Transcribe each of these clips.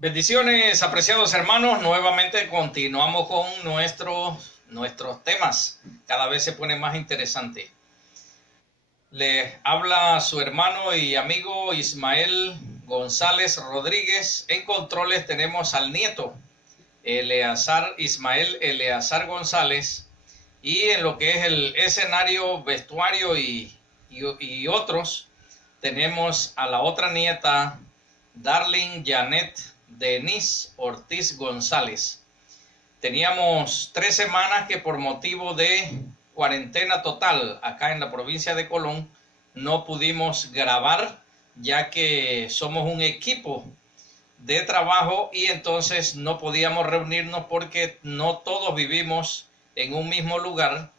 Bendiciones, apreciados hermanos. Nuevamente continuamos con nuestros temas. Cada vez se pone más interesante. Les habla su hermano y amigo Ismael González Rodríguez. En controles tenemos al nieto Ismael Eleazar González. Y en lo que es el escenario, vestuario y otros, tenemos a la otra nieta, Darling Janet Denise Ortiz González. Teníamos 3 semanas que por motivo de cuarentena total acá en la provincia de Colón no pudimos grabar, ya que somos un equipo de trabajo y entonces no podíamos reunirnos porque no todos vivimos en un mismo lugar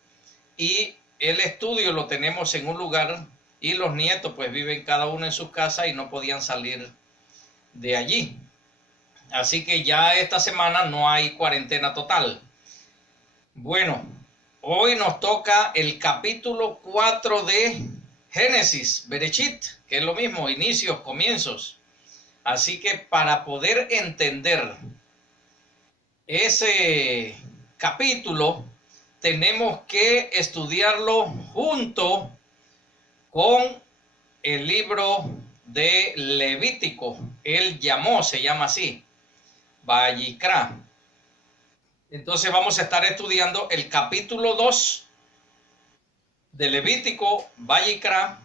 y el estudio lo tenemos en un lugar y los nietos pues viven cada uno en sus casas y no podían salir de allí. Así que ya esta semana no hay cuarentena total. Bueno, hoy nos toca el capítulo 4 de Génesis, Bereshit, que es lo mismo, inicios, comienzos. Así que para poder entender ese capítulo, tenemos que estudiarlo junto con el libro de Levítico. Él se llama así, Vayikra. Entonces vamos a estar estudiando el capítulo 2 de Levítico, Vayikra.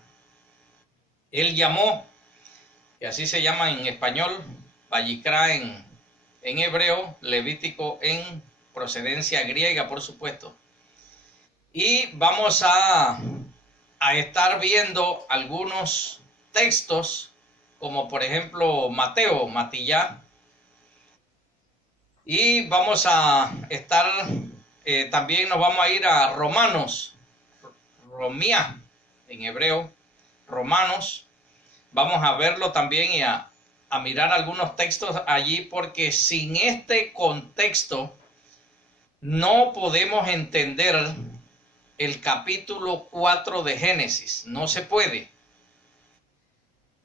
Él llamó, y así se llama en español, Vayikra en hebreo, Levítico en procedencia griega, por supuesto. Y vamos a estar viendo algunos textos, como por ejemplo Matillá. Y vamos a estar, también nos vamos a ir a Romanos, Romía en hebreo, Romanos. Vamos a verlo también y a mirar algunos textos allí, porque sin este contexto no podemos entender el capítulo 4 de Génesis. No se puede.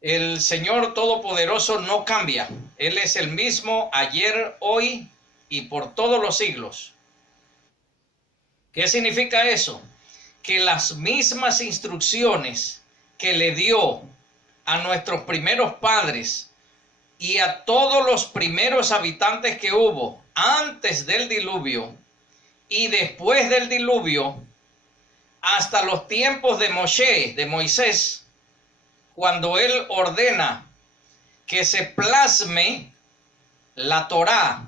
El Señor Todopoderoso no cambia. Él es el mismo ayer, hoy y por todos los siglos. ¿Qué significa eso? Que las mismas instrucciones que le dio a nuestros primeros padres y a todos los primeros habitantes que hubo antes del diluvio y después del diluvio, hasta los tiempos de Moisés, cuando él ordena que se plasme la Torá,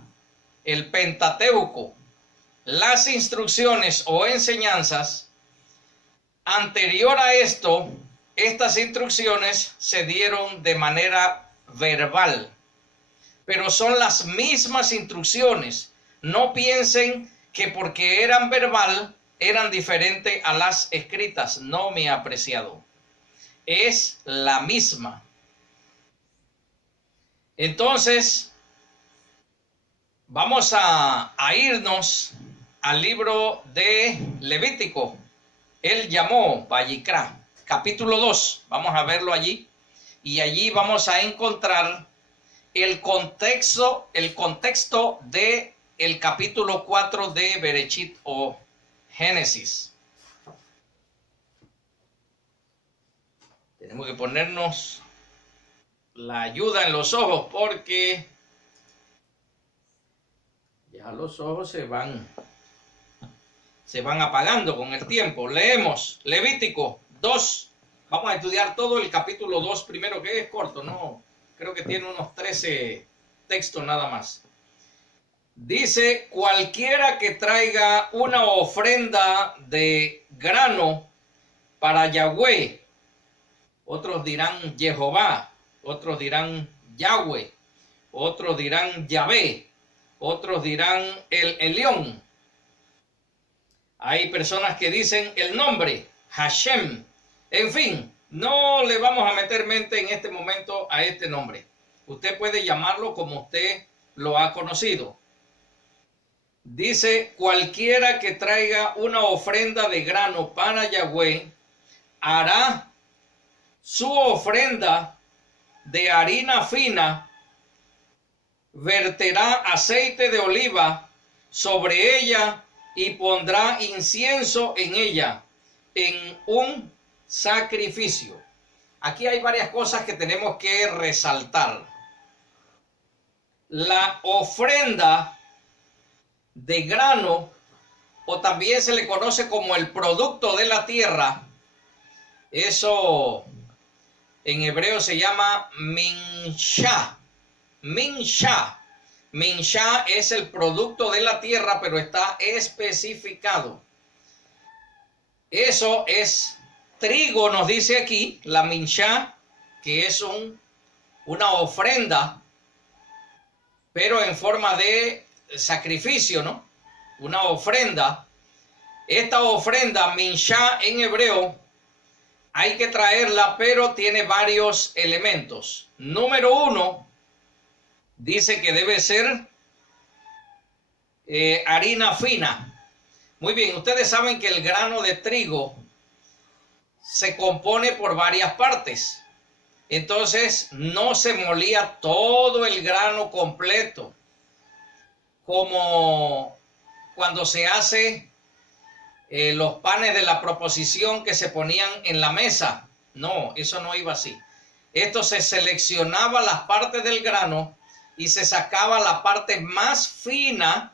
el Pentateuco, las instrucciones o enseñanzas, anterior a esto, estas instrucciones se dieron de manera verbal, pero son las mismas instrucciones. No piensen que porque eran verbal eran diferentes a las escritas. No, mi apreciado. Es la misma. Entonces, vamos a irnos al libro de Levítico. Él llamó Vayikra, capítulo 2. Vamos a verlo allí. Y allí vamos a encontrar el contexto de el capítulo 4 de Bereshit o Génesis. Tenemos que ponernos la ayuda en los ojos porque ya los ojos se van apagando con el tiempo. Leemos Levítico 2. Vamos a estudiar todo el capítulo 2 primero, que es corto, ¿no? Creo que tiene unos 13 textos nada más. Dice: cualquiera que traiga una ofrenda de grano para Yahweh, otros dirán Jehová, otros dirán Yahweh, otros dirán Yahvé, otros dirán el Elión. Hay personas que dicen el nombre, Hashem. En fin, no le vamos a meter mente en este momento a este nombre. Usted puede llamarlo como usted lo ha conocido. Dice: cualquiera que traiga una ofrenda de grano para Yahweh hará su ofrenda de harina fina verterá aceite de oliva sobre ella y pondrá incienso en ella, en un sacrificio. Aquí hay varias cosas que tenemos que resaltar. La ofrenda de grano, o también se le conoce como el producto de la tierra, eso en hebreo se llama minshá. Minshá. Minshá es el producto de la tierra, pero está especificado. Eso es trigo, nos dice aquí, la minshá, que es una ofrenda, pero en forma de sacrificio, ¿no? Una ofrenda. Esta ofrenda, minshá en hebreo, hay que traerla, pero tiene varios elementos. Número 1, dice que debe ser harina fina. Muy bien, ustedes saben que el grano de trigo se compone por varias partes. Entonces no se molía todo el grano completo, como cuando se hace los panes de la proposición que se ponían en la mesa. No, eso no iba así. Esto se seleccionaba las partes del grano y se sacaba la parte más fina.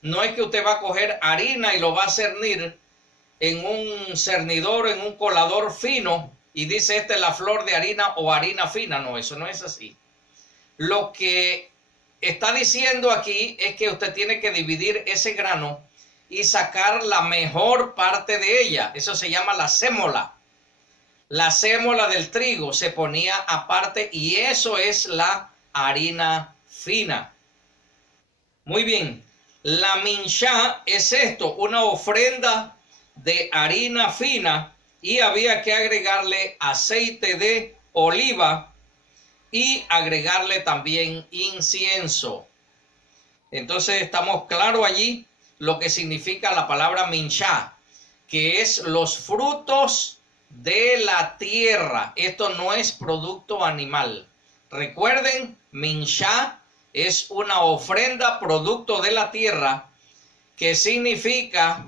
No es que usted va a coger harina y lo va a cernir en un cernidor, en un colador fino, y dice esta es la flor de harina o harina fina. No, eso no es así. Lo que está diciendo aquí es que usted tiene que dividir ese grano y sacar la mejor parte de ella. Eso se llama la sémola. La sémola del trigo se ponía aparte y eso es la harina fina. Muy bien, la minshá es esto, una ofrenda de harina fina, y había que agregarle aceite de oliva y agregarle también incienso. Entonces estamos claros allí lo que significa la palabra minshá, que es los frutos de la tierra. Esto no es producto animal. Recuerden, minshá es una ofrenda producto de la tierra, que significa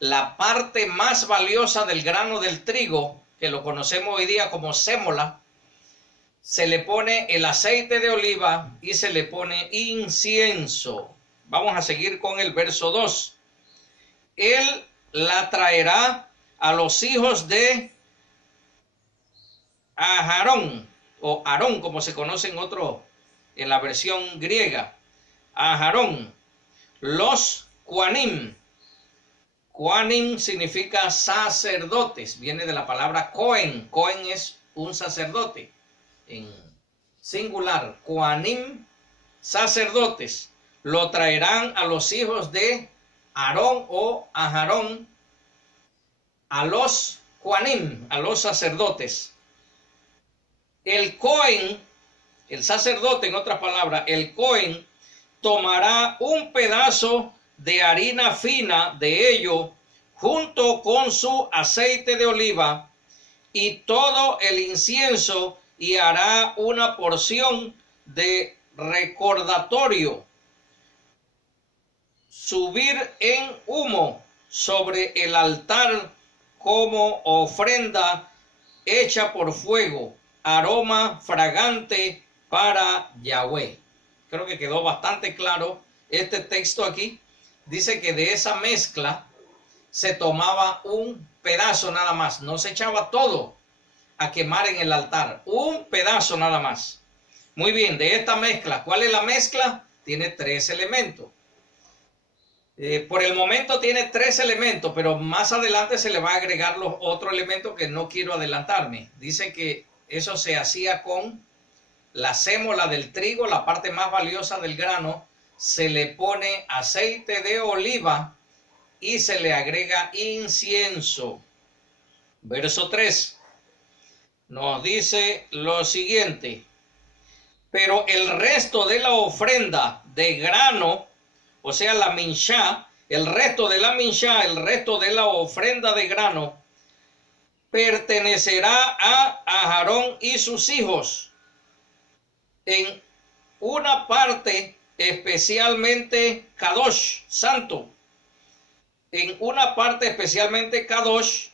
la parte más valiosa del grano del trigo, que lo conocemos hoy día como sémola. Se le pone el aceite de oliva y se le pone incienso. Vamos a seguir con el verso 2. Él la traerá a los hijos de Aharón, o Aarón, como se conoce en la versión griega. Aharón, los Kohanim. Kohanim significa sacerdotes, viene de la palabra Cohen. Cohen es un sacerdote, en singular. Kohanim, sacerdotes, lo traerán a los hijos de Aarón o Aharón, a los Kohanim, a los sacerdotes. El Cohen, el sacerdote, en otras palabras, el Cohen tomará un pedazo de harina fina de ello junto con su aceite de oliva y todo el incienso, y hará una porción de recordatorio, subir en humo sobre el altar como ofrenda hecha por fuego, aroma fragante para Yahweh. Creo que quedó bastante claro este texto aquí. Dice que de esa mezcla se tomaba un pedazo nada más, no se echaba todo a quemar en el altar, un pedazo nada más. Muy bien, de esta mezcla, ¿cuál es la mezcla? Tiene 3 elementos. Por el momento tiene 3 elementos, pero más adelante se le va a agregar los otros elementos que no quiero adelantarme. Dice que eso se hacía con la sémola del trigo, la parte más valiosa del grano. Se le pone aceite de oliva y se le agrega incienso. Verso 3 nos dice lo siguiente: pero el resto de la ofrenda de grano, o sea, la minshá, el resto de la minshá, el resto de la ofrenda de grano, pertenecerá a Aarón y sus hijos en una parte especialmente Kadosh, santo, en una parte especialmente Kadosh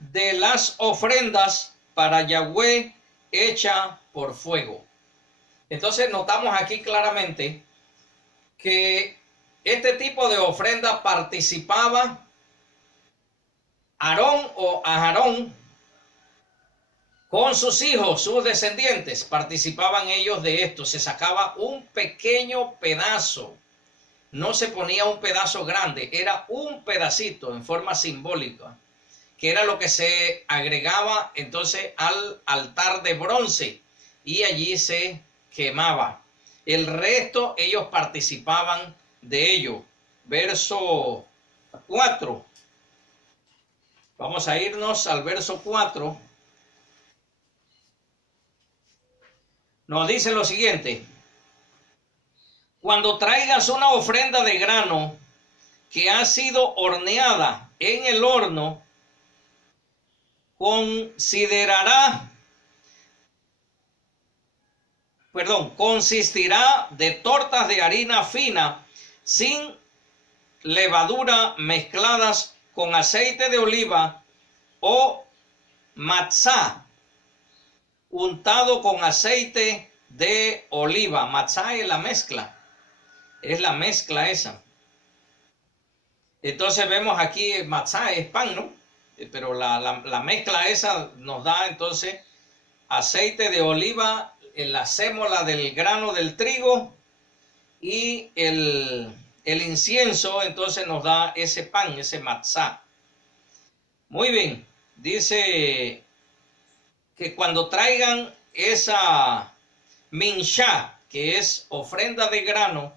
de las ofrendas para Yahweh hecha por fuego. Entonces notamos aquí claramente que este tipo de ofrenda participaba Aarón o Aharón con sus hijos, sus descendientes, participaban ellos de esto. Se sacaba un pequeño pedazo, no se ponía un pedazo grande, era un pedacito en forma simbólica, que era lo que se agregaba entonces al altar de bronce y allí se quemaba. El resto ellos participaban de ello. Verso 4. Vamos a irnos al verso 4. Nos dice lo siguiente: cuando traigas una ofrenda de grano que ha sido horneada en el horno, consistirá de tortas de harina fina sin levadura mezcladas con aceite de oliva o matzá untado con aceite de oliva. Matzá es la mezcla esa. Entonces vemos aquí matzá es pan, ¿no? Pero la mezcla esa nos da entonces aceite de oliva, la sémola del grano del trigo y el incienso, entonces nos da ese pan, ese matzá. Muy bien, dice que cuando traigan esa minshá, que es ofrenda de grano,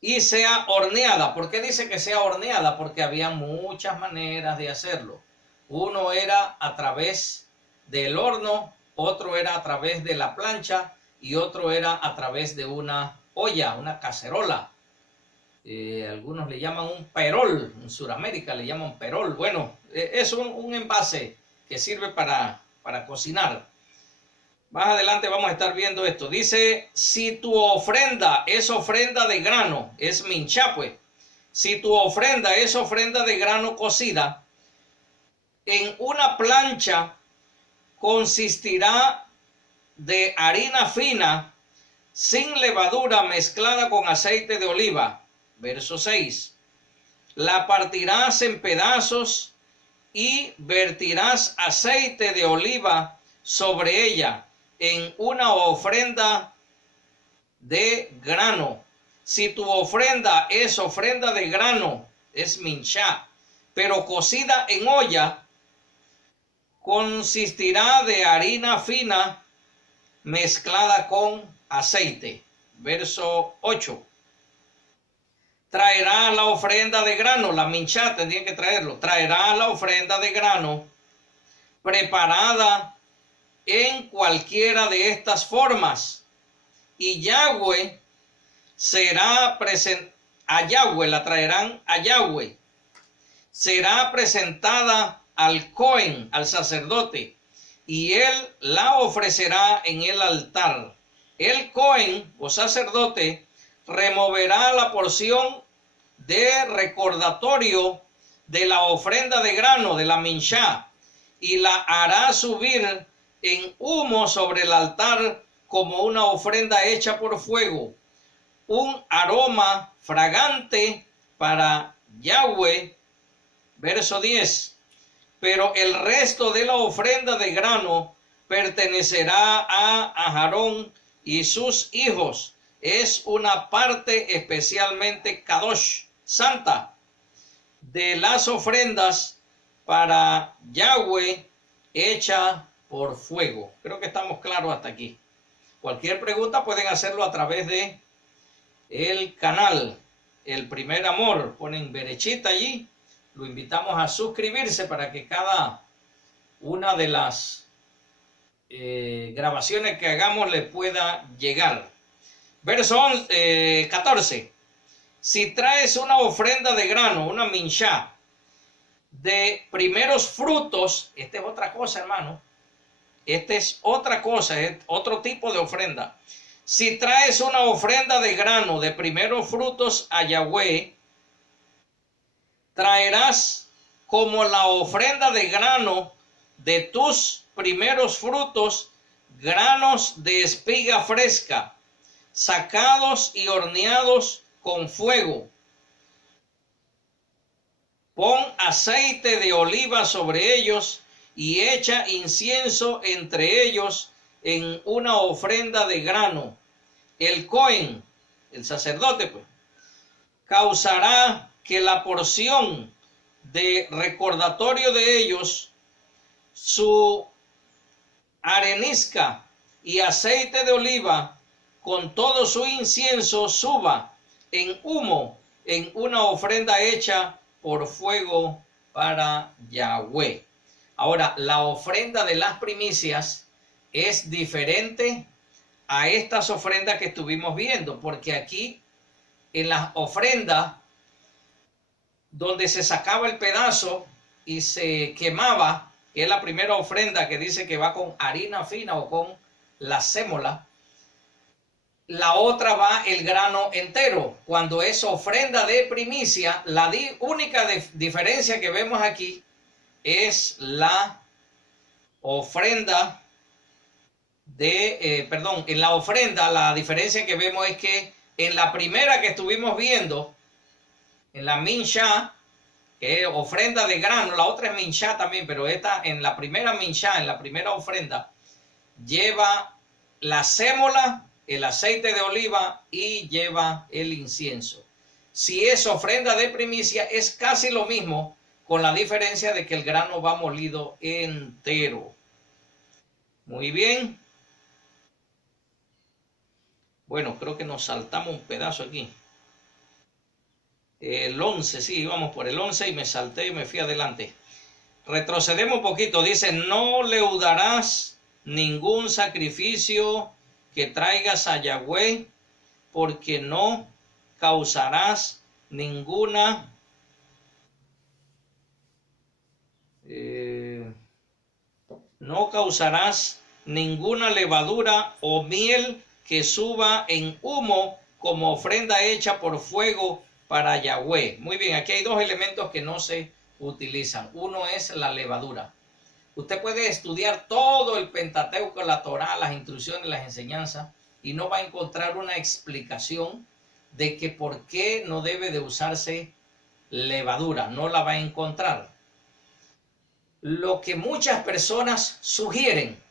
y sea horneada. ¿Por qué dice que sea horneada? Porque había muchas maneras de hacerlo. Uno era a través del horno, otro era a través de la plancha y otro era a través de una olla, una cacerola. Algunos le llaman un perol, en Sudamérica le llaman perol. Bueno, es un envase que sirve para cocinar. Más adelante vamos a estar viendo esto. Dice, si tu ofrenda es ofrenda de grano, es minchá pues. Si tu ofrenda es ofrenda de grano cocida, en una plancha consistirá de harina fina sin levadura mezclada con aceite de oliva. Verso 6. La partirás en pedazos y vertirás aceite de oliva sobre ella en una ofrenda de grano. Si tu ofrenda es ofrenda de grano, es minchá, pero cocida en olla, consistirá de harina fina mezclada con aceite. Verso 8. Traerá la ofrenda de grano, la minchá tendría que traerlo. Traerá la ofrenda de grano preparada en cualquiera de estas formas, y Yahweh será presente, a Yahweh la traerán a Yahweh, será presentada al Cohen, al sacerdote, y él la ofrecerá en el altar. El Cohen o sacerdote removerá la porción de recordatorio de la ofrenda de grano, de la minchá, y la hará subir en humo sobre el altar como una ofrenda hecha por fuego, un aroma fragante para Yahweh. Verso 10. Pero el resto de la ofrenda de grano pertenecerá a Aarón y sus hijos. Es una parte especialmente kadosh, santa, de las ofrendas para Yahweh hecha por fuego. Creo que estamos claros hasta aquí. Cualquier pregunta pueden hacerlo a través de el canal El Primer Amor. Ponen Berechita allí. Lo invitamos a suscribirse para que cada una de las grabaciones que hagamos le pueda llegar. Verso 14. Si traes una ofrenda de grano, una minchá, de primeros frutos, esta es otra cosa, hermano. Esta es otra cosa, es otro tipo de ofrenda. Si traes una ofrenda de grano de primeros frutos a Yahweh, traerás como la ofrenda de grano de tus primeros frutos, granos de espiga fresca, sacados y horneados con fuego. Pon aceite de oliva sobre ellos y echa incienso entre ellos en una ofrenda de grano. El Cohen, el sacerdote, pues, causará que la porción de recordatorio de ellos, su arenisca y aceite de oliva con todo su incienso suba en humo en una ofrenda hecha por fuego para Yahweh. Ahora, la ofrenda de las primicias es diferente a estas ofrendas que estuvimos viendo, porque aquí en las ofrendas donde se sacaba el pedazo y se quemaba, que es la primera ofrenda que dice que va con harina fina o con la sémola, la otra va el grano entero. Cuando es ofrenda de primicia, la única diferencia que vemos aquí es la ofrenda de, en la ofrenda la diferencia que vemos es que en la primera que estuvimos viendo, en la minshá, que es ofrenda de grano, la otra es minshá también, pero esta en la primera minshá, en la primera ofrenda, lleva la sémola, el aceite de oliva y lleva el incienso. Si es ofrenda de primicia, es casi lo mismo, con la diferencia de que el grano va molido entero. Muy bien. Bueno, creo que nos saltamos un pedazo aquí. El 11, sí, íbamos por el 11 y me salté y me fui adelante. Retrocedemos un poquito. Dice, no leudarás ningún sacrificio que traigas a Yahweh, porque no causarás ninguna levadura o miel que suba en humo como ofrenda hecha por fuego para Yahweh. Muy bien, aquí hay dos elementos que no se utilizan. Uno es la levadura. Usted puede estudiar todo el Pentateuco, la Torá, las instrucciones, las enseñanzas, y no va a encontrar una explicación de que por qué no debe de usarse levadura. No la va a encontrar. Lo que muchas personas sugieren,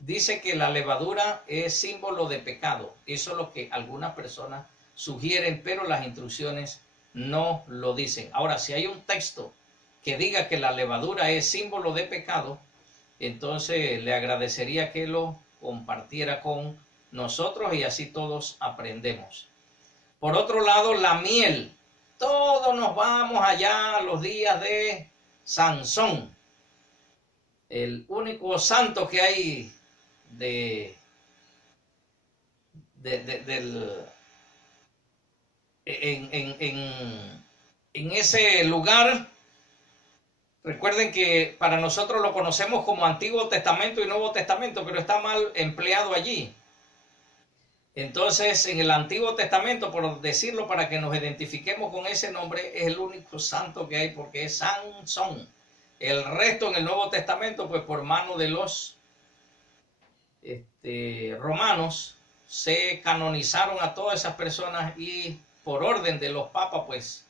dice que la levadura es símbolo de pecado. Eso es lo que algunas personas sugieren, pero las instrucciones no lo dicen. Ahora, si hay un texto que diga que la levadura es símbolo de pecado, entonces le agradecería que lo compartiera con nosotros y así todos aprendemos. Por otro lado, la miel. Todos nos vamos allá a los días de Sansón, el único santo que hay en ese lugar. Recuerden que para nosotros lo conocemos como Antiguo Testamento y Nuevo Testamento, pero está mal empleado allí. Entonces, en el Antiguo Testamento, por decirlo para que nos identifiquemos con ese nombre, es el único santo que hay porque es Sansón. El resto en el Nuevo Testamento, pues por mano de los romanos, se canonizaron a todas esas personas y por orden de los papas, pues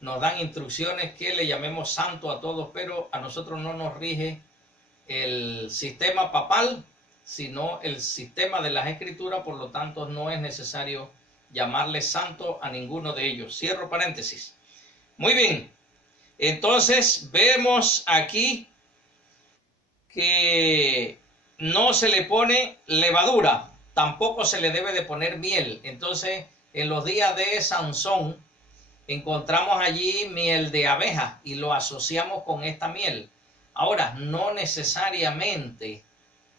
nos dan instrucciones que le llamemos santo a todos, pero a nosotros no nos rige el sistema papal, sino el sistema de las escrituras, por lo tanto no es necesario llamarle santo a ninguno de ellos. Cierro paréntesis. Muy bien, entonces vemos aquí que no se le pone levadura, tampoco se le debe de poner miel. Entonces, en los días de Sansón, encontramos allí miel de abeja y lo asociamos con esta miel. Ahora, no necesariamente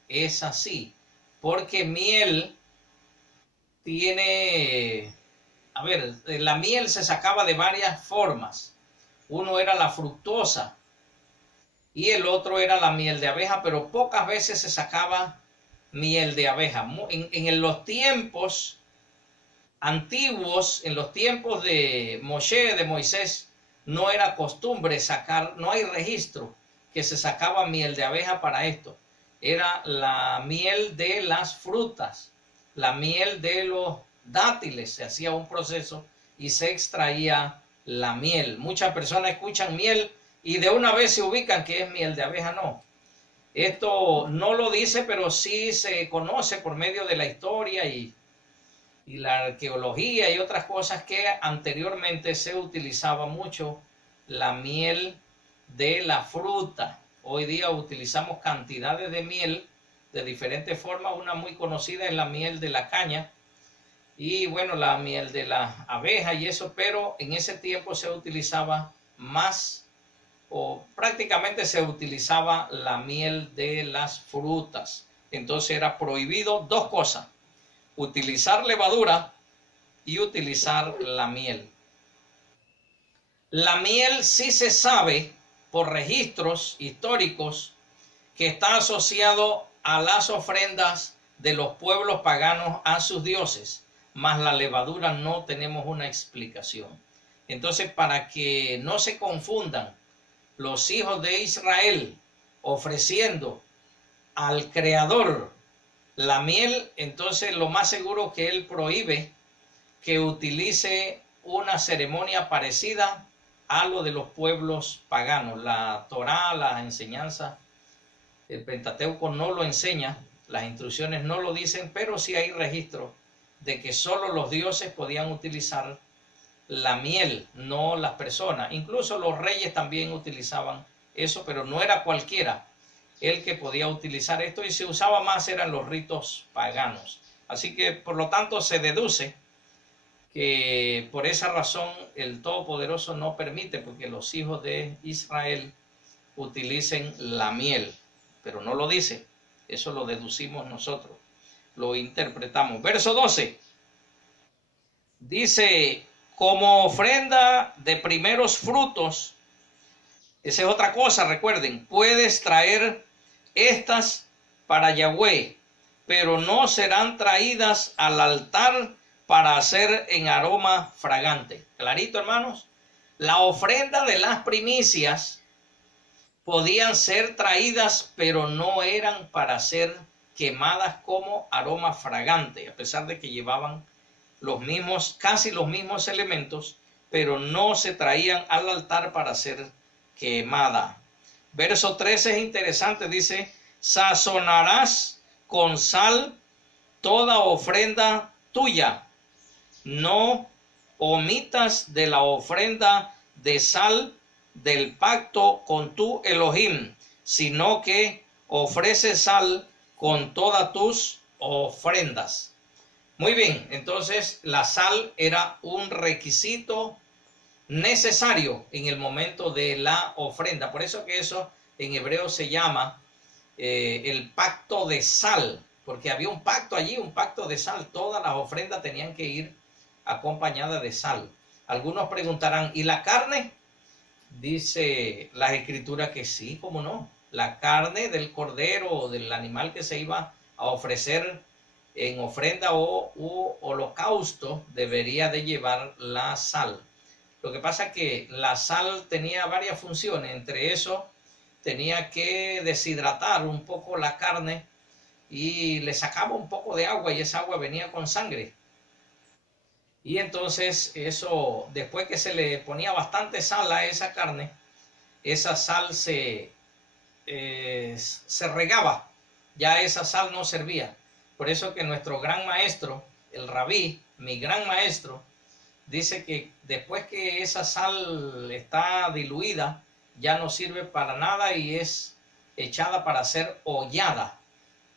es así, porque miel tiene, la miel se sacaba de varias formas. Uno era la fructosa y el otro era la miel de abeja, pero pocas veces se sacaba miel de abeja. En los tiempos antiguos, en los tiempos de Moshe, de Moisés, no era costumbre sacar, no hay registro que se sacaba miel de abeja para esto. Era la miel de las frutas, la miel de los dátiles, se hacía un proceso y se extraía la miel. Muchas personas escuchan miel y de una vez se ubican que es miel de abeja. No, esto no lo dice, pero sí se conoce por medio de la historia y la arqueología y otras cosas que anteriormente se utilizaba mucho la miel de la fruta. Hoy día utilizamos cantidades de miel de diferentes formas. Una muy conocida es la miel de la caña y bueno, la miel de la abeja y eso, pero en ese tiempo se utilizaba más o prácticamente se utilizaba la miel de las frutas. Entonces era prohibido dos cosas: utilizar levadura y utilizar la miel. La miel sí se sabe por registros históricos que está asociado a las ofrendas de los pueblos paganos a sus dioses, mas la levadura no tenemos una explicación. Entonces, para que no se confundan los hijos de Israel ofreciendo al Creador la miel, entonces lo más seguro que él prohíbe que utilice una ceremonia parecida a lo de los pueblos paganos. La Torá, la enseñanza, el Pentateuco no lo enseña, las instrucciones no lo dicen, pero sí hay registro de que solo los dioses podían utilizar la miel, no las personas. Incluso los reyes también utilizaban eso, pero no era cualquiera el que podía utilizar esto, y se usaba más eran los ritos paganos. Así que por lo tanto se deduce que por esa razón el Todopoderoso no permite porque los hijos de Israel utilicen la miel, pero no lo dice, eso lo deducimos nosotros, lo interpretamos. Verso 12 dice: como ofrenda de primeros frutos, esa es otra cosa, recuerden, puedes traer estas para Yahweh, pero no serán traídas al altar para hacer en aroma fragante. Clarito, hermanos. La ofrenda de las primicias podían ser traídas, pero no eran para ser quemadas como aroma fragante, a pesar de que llevaban los mismos, casi los mismos elementos, pero no se traían al altar para ser quemada. Verso 13 es interesante, dice: sazonarás con sal toda ofrenda tuya, no omitas de la ofrenda de sal del pacto con tu Elohim, sino que ofrece sal con todas tus ofrendas. Muy bien, entonces la sal era un requisito necesario en el momento de la ofrenda. Por eso que eso en hebreo se llama el pacto de sal, porque había un pacto allí, un pacto de sal. Todas las ofrendas tenían que ir acompañadas de sal. Algunos preguntarán, ¿y la carne? Dice la escritura que sí, ¿cómo no? La carne del cordero o del animal que se iba a ofrecer en ofrenda o holocausto debería de llevar la sal. Lo que pasa es que la sal tenía varias funciones, entre eso tenía que deshidratar un poco la carne y le sacaba un poco de agua y esa agua venía con sangre. Y entonces eso, después que se le ponía bastante sal a esa carne, esa sal se regaba, ya esa sal no servía. Por eso que nuestro gran maestro, el rabí, mi gran maestro, dice que después que esa sal está diluida, ya no sirve para nada y es echada para ser hollada.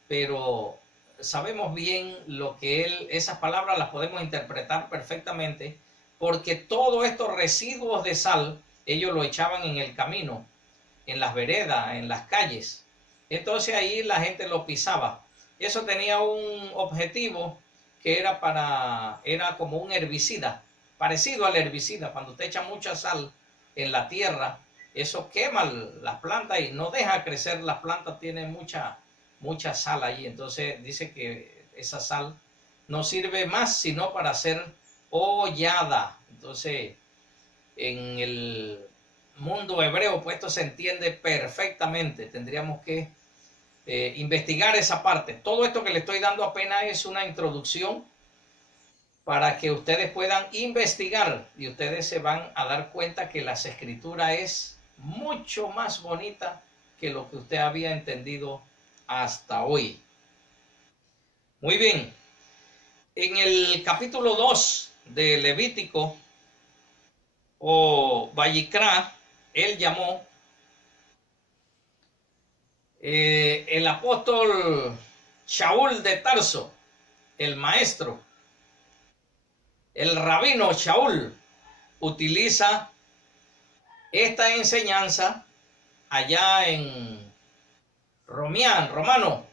Pero sabemos bien lo que esas palabras las podemos interpretar perfectamente, porque todos estos residuos de sal, ellos lo echaban en el camino, en las veredas, en las calles. Entonces ahí la gente lo pisaba. Eso tenía un objetivo que era como un herbicida, parecido al herbicida. Cuando usted echa mucha sal en la tierra, eso quema las plantas y no deja crecer las plantas, tiene mucha mucha sal allí. Entonces dice que esa sal no sirve más sino para hacer hollada. Entonces, en el mundo hebreo, pues esto se entiende perfectamente. Tendríamos que investigar esa parte. Todo esto que le estoy dando apenas es una introducción para que ustedes puedan investigar y ustedes se van a dar cuenta que las escrituras es mucho más bonita que lo que usted había entendido hasta hoy. Muy bien. En el capítulo 2 de Levítico o Vayikra, él llamó el apóstol Shaul de Tarso, el maestro, el rabino Shaul, utiliza esta enseñanza allá en Romano,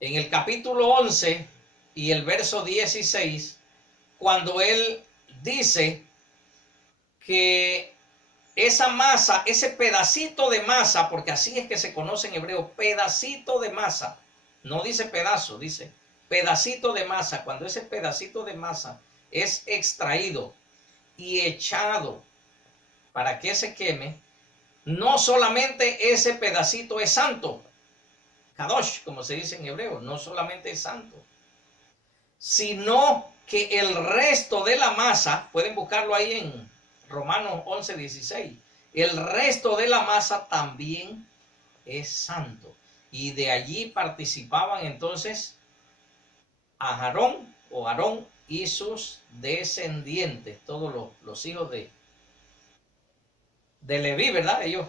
en el capítulo 11 y el verso 16, cuando él dice que esa masa, ese pedacito de masa, porque así es que se conoce en hebreo, pedacito de masa, no dice pedazo, dice pedacito de masa. Cuando ese pedacito de masa es extraído y echado para que se queme, no solamente ese pedacito es santo, kadosh, como se dice en hebreo, no solamente es santo, sino que el resto de la masa, pueden buscarlo ahí en Romanos 11, 16, el resto de la masa también es santo. Y de allí participaban entonces a Aarón y sus descendientes, todos los hijos de Leví, ¿verdad? Ellos,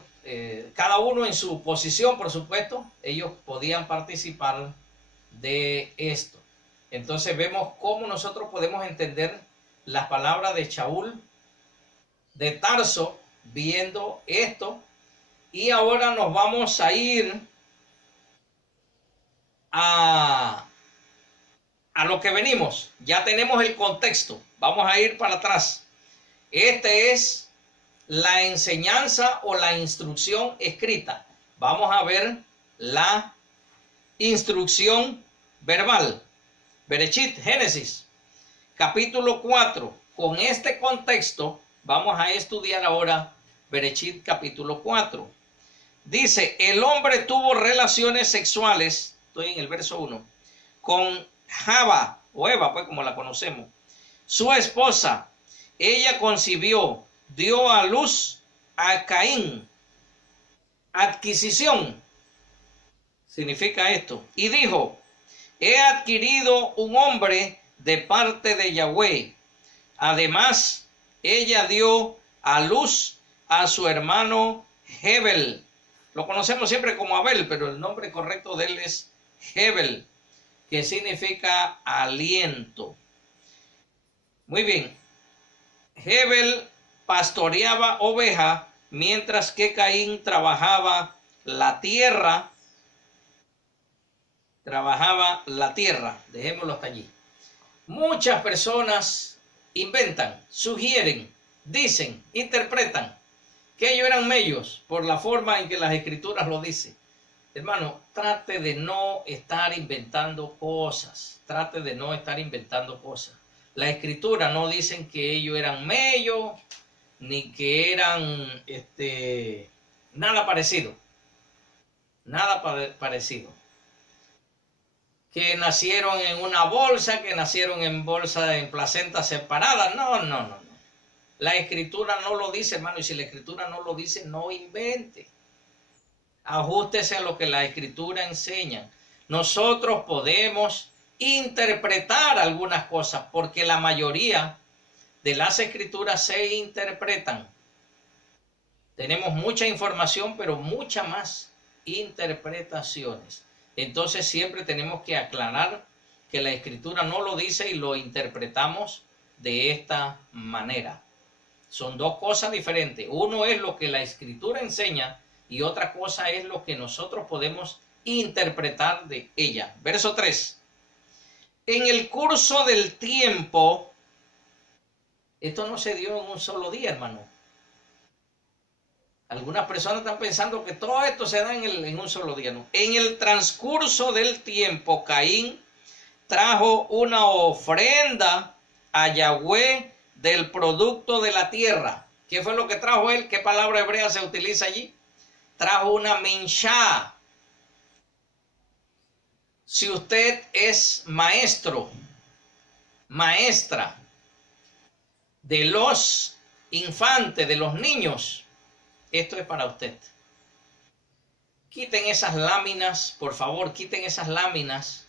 cada uno en su posición, por supuesto, ellos podían participar de esto. Entonces vemos cómo nosotros podemos entender las palabras de Shaul de Tarso viendo esto. Y ahora nos vamos a ir a lo que venimos. Ya tenemos el contexto. Vamos a ir para atrás. Este es la enseñanza o la instrucción escrita. Vamos a ver la instrucción verbal. Bereshit, Génesis, capítulo 4. Con este contexto vamos a estudiar ahora Bereshit, capítulo 4. Dice, el hombre tuvo relaciones sexuales, estoy en el verso 1, con Java, o Eva, pues como la conocemos, su esposa. Ella concibió, dio a luz a Caín. Adquisición significa esto. Y dijo, he adquirido un hombre de parte de Yahweh. Además, ella dio a luz a su hermano Hebel. Lo conocemos siempre como Abel, pero el nombre correcto de él es Hebel, que significa aliento. Muy bien. Hebel pastoreaba oveja, mientras que Caín trabajaba la tierra. Dejémoslo hasta allí. Muchas personas inventan, sugieren, dicen, interpretan que ellos eran mellos por la forma en que las escrituras lo dicen. Hermano, trate de no estar inventando cosas. Trate de no estar inventando cosas. La escritura no dicen que ellos eran mellos, ni que eran nada parecido. Nada parecido. Que nacieron en una bolsa, que nacieron en bolsa, en placenta separada. No. La escritura no lo dice, hermano, y si la escritura no lo dice, no invente. Ajústese a lo que la escritura enseña. Nosotros podemos interpretar algunas cosas, porque la mayoría de las escrituras se interpretan. Tenemos mucha información, pero mucha más interpretaciones. Entonces siempre tenemos que aclarar que la escritura no lo dice y lo interpretamos de esta manera. Son dos cosas diferentes. Uno es lo que la escritura enseña y otra cosa es lo que nosotros podemos interpretar de ella. Verso 3. En el curso del tiempo, esto no se dio en un solo día, hermano. Algunas personas están pensando que todo esto se da en un solo día. ¿No? En el transcurso del tiempo, Caín trajo una ofrenda a Yahweh del producto de la tierra. ¿Qué fue lo que trajo él? ¿Qué palabra hebrea se utiliza allí? Trajo una minshá. Si usted es maestro, maestra de los infantes, de los niños, esto es para usted. Quiten esas láminas, por favor, quiten esas láminas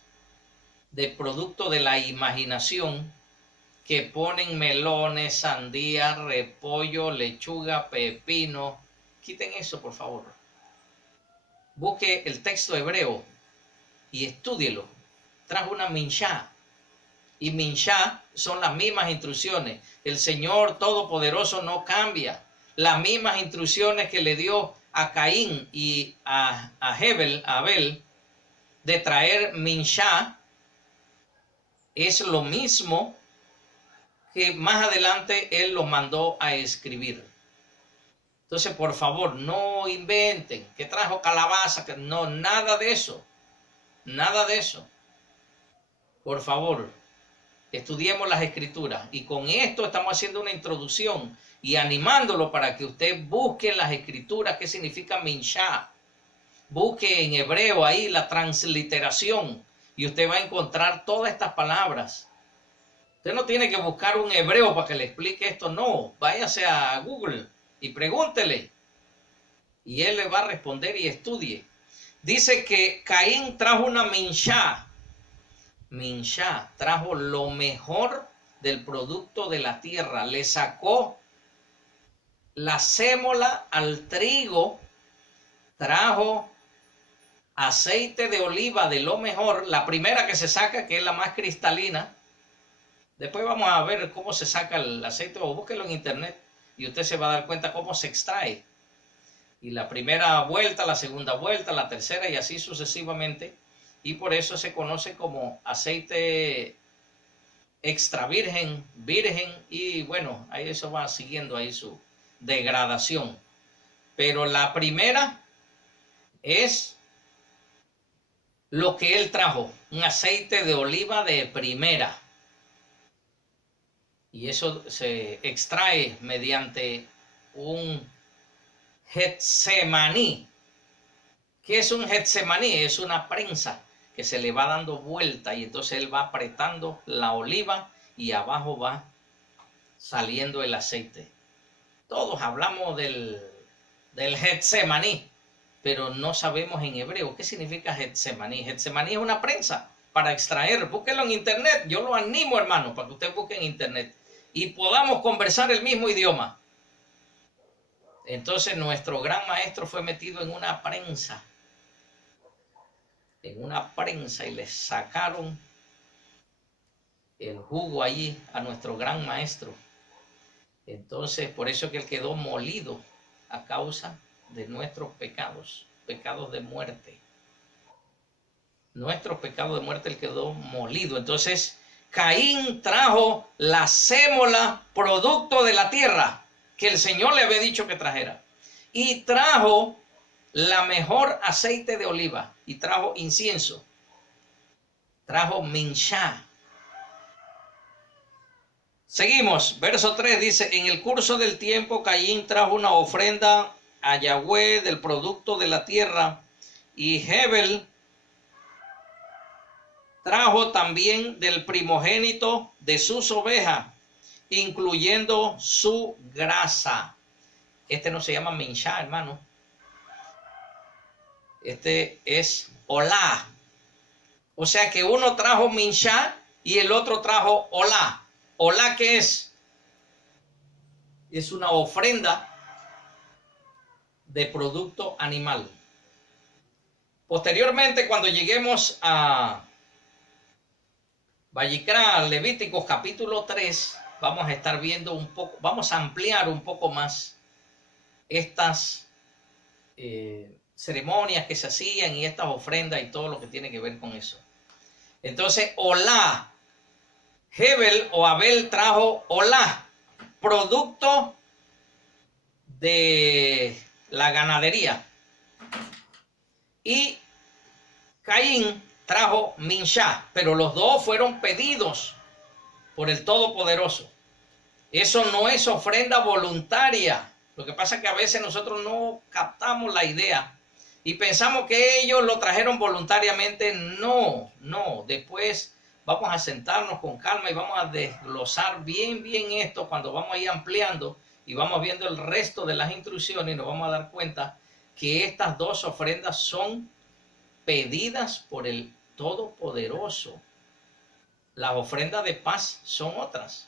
de producto de la imaginación que ponen melones, sandía, repollo, lechuga, pepino. Quiten eso, por favor. Busque el texto hebreo y estúdielo. Trajo una minshá. Y minshá son las mismas instrucciones. El Señor Todopoderoso no cambia. Las mismas instrucciones que le dio a Caín y a Abel de traer minshá es lo mismo que más adelante él los mandó a escribir. Entonces, por favor, no inventen que trajo calabaza, que no, nada de eso. Nada de eso. Por favor, estudiemos las escrituras. Y con esto estamos haciendo una introducción y animándolo para que usted busque en las escrituras qué significa minshá. Busque en hebreo ahí la transliteración y usted va a encontrar todas estas palabras. Usted no tiene que buscar un hebreo para que le explique esto, no. Váyase a Google y pregúntele. Y él le va a responder y estudie. Dice que Caín trajo una minshá. Minshá trajo lo mejor del producto de la tierra. Le sacó la sémola al trigo. Trajo aceite de oliva de lo mejor. La primera que se saca, que es la más cristalina. Después vamos a ver cómo se saca el aceite, o búsquelo en internet y usted se va a dar cuenta cómo se extrae. Y la primera vuelta, la segunda vuelta, la tercera y así sucesivamente. Y por eso se conoce como aceite extra virgen, virgen, y bueno, ahí eso va siguiendo ahí su degradación. Pero la primera es lo que él trajo, un aceite de oliva de primera. Y eso se extrae mediante un Getsemaní. ¿Qué es un Getsemaní? Es una prensa que se le va dando vuelta y entonces él va apretando la oliva y abajo va saliendo el aceite. Todos hablamos del Getsemaní, pero no sabemos en hebreo qué significa Getsemaní. Getsemaní es una prensa para extraer. Búsquelo en internet. Yo lo animo, hermano, para que usted busque en internet y podamos conversar el mismo idioma. Entonces nuestro gran maestro fue metido en una prensa. En una prensa y le sacaron el jugo allí a nuestro gran maestro. Entonces por eso es que él quedó molido a causa de nuestros pecados, pecados de muerte. Nuestros pecados de muerte él quedó molido. Entonces Caín trajo la sémola, producto de la tierra, que el Señor le había dicho que trajera. Y trajo la mejor aceite de oliva. Y trajo incienso. Trajo minshá. Seguimos. Verso 3 dice, en el curso del tiempo Caín trajo una ofrenda a Yahweh del producto de la tierra. Y Abel trajo también del primogénito de sus ovejas, incluyendo su grasa. Este no se llama minshá, hermano. Este es olá. O sea que uno trajo minshá y el otro trajo olá. Olá, ¿qué es? Es una ofrenda de producto animal. Posteriormente, cuando lleguemos a Vallicrá, Levíticos capítulo 3, vamos a estar viendo un poco, vamos a ampliar un poco más estas ceremonias que se hacían y estas ofrendas y todo lo que tiene que ver con eso. Entonces, olá, Abel o Abel trajo olá, producto de la ganadería. Y Caín trajo Minshá, pero los dos fueron pedidos por el Todopoderoso. Eso no es ofrenda voluntaria. Lo que pasa es que a veces nosotros no captamos la idea y pensamos que ellos lo trajeron voluntariamente. No. Después vamos a sentarnos con calma y vamos a desglosar bien esto cuando vamos a ir ampliando y vamos viendo el resto de las instrucciones, y nos vamos a dar cuenta que estas dos ofrendas son pedidas por el Todopoderoso. Las ofrendas de paz son otras.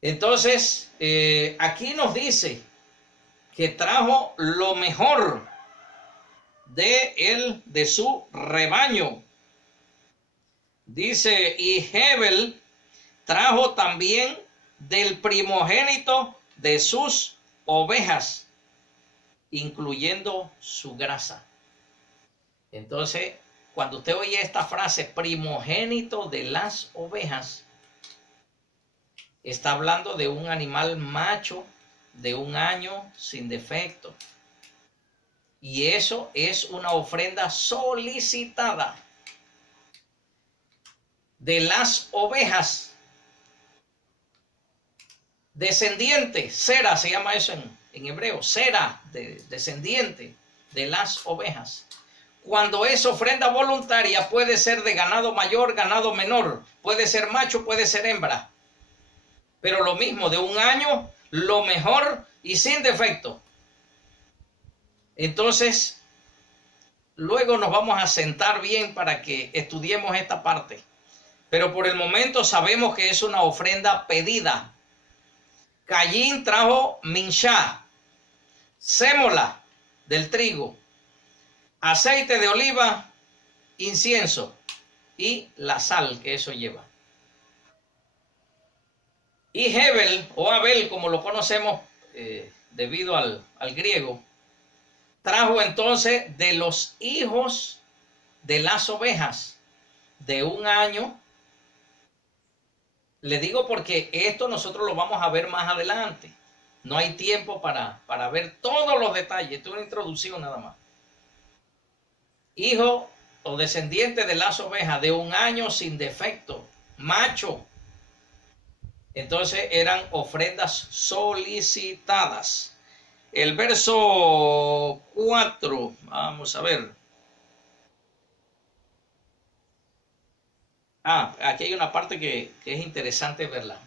Entonces, aquí nos dice que trajo lo mejor de su rebaño. Dice, y Hebel trajo también del primogénito de sus ovejas, incluyendo su grasa. Entonces, cuando usted oye esta frase, primogénito de las ovejas, está hablando de un animal macho de 1 año sin defecto. Y eso es una ofrenda solicitada. De las ovejas, descendiente, Sera se llama eso en hebreo, Sera, descendiente de las ovejas. Cuando es ofrenda voluntaria, puede ser de ganado mayor, ganado menor, puede ser macho, puede ser hembra. Pero lo mismo, de 1 año, lo mejor y sin defecto. Entonces, luego nos vamos a sentar bien para que estudiemos esta parte. Pero por el momento sabemos que es una ofrenda pedida. Caín trajo Minshá, sémola del trigo, aceite de oliva, incienso y la sal que eso lleva. Y Hebel, o Abel, como lo conocemos debido al griego, trajo entonces de los hijos de las ovejas de 1 año. Le digo porque esto nosotros lo vamos a ver más adelante. No hay tiempo para ver todos los detalles. Esto es una introducción nada más. Hijo o descendiente de las ovejas de 1 año sin defecto, macho. Entonces eran ofrendas solicitadas. El verso 4, vamos a ver. Aquí hay una parte que es interesante verla.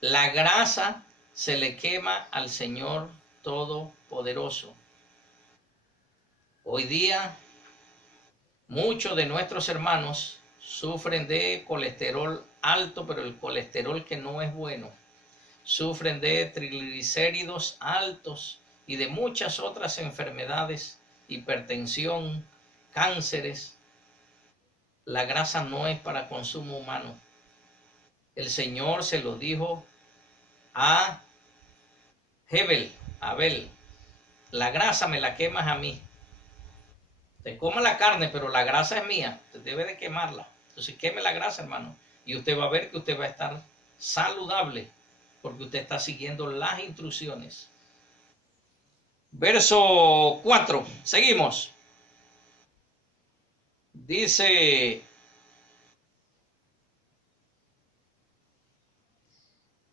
La grasa se le quema al Señor Todopoderoso. Hoy día, muchos de nuestros hermanos sufren de colesterol alto, pero el colesterol que no es bueno. Sufren de triglicéridos altos y de muchas otras enfermedades, hipertensión, cánceres. La grasa no es para consumo humano. El Señor se lo dijo a Abel, la grasa me la quemas a mí. Te coma la carne, pero la grasa es mía. Usted debe de quemarla. Entonces queme la grasa, hermano. Y usted va a ver que usted va a estar saludable porque usted está siguiendo las instrucciones. Verso 4. Seguimos. Dice,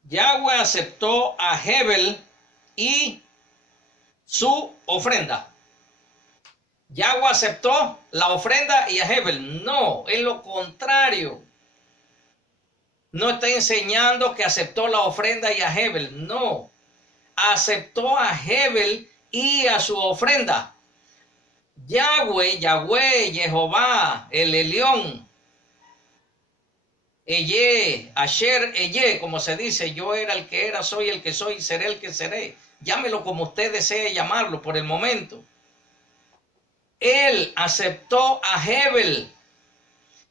Yahweh aceptó a Hebel y su ofrenda. Yahweh aceptó la ofrenda y a Hebel. No, es lo contrario. No está enseñando que aceptó la ofrenda y a Hebel. No, aceptó a Hebel y a su ofrenda. Yahweh, Jehová, el Elión, Eye, Asher, Eye, como se dice, yo era el que era, soy el que soy, seré el que seré. Llámelo como usted desee llamarlo por el momento. Él aceptó a Hebel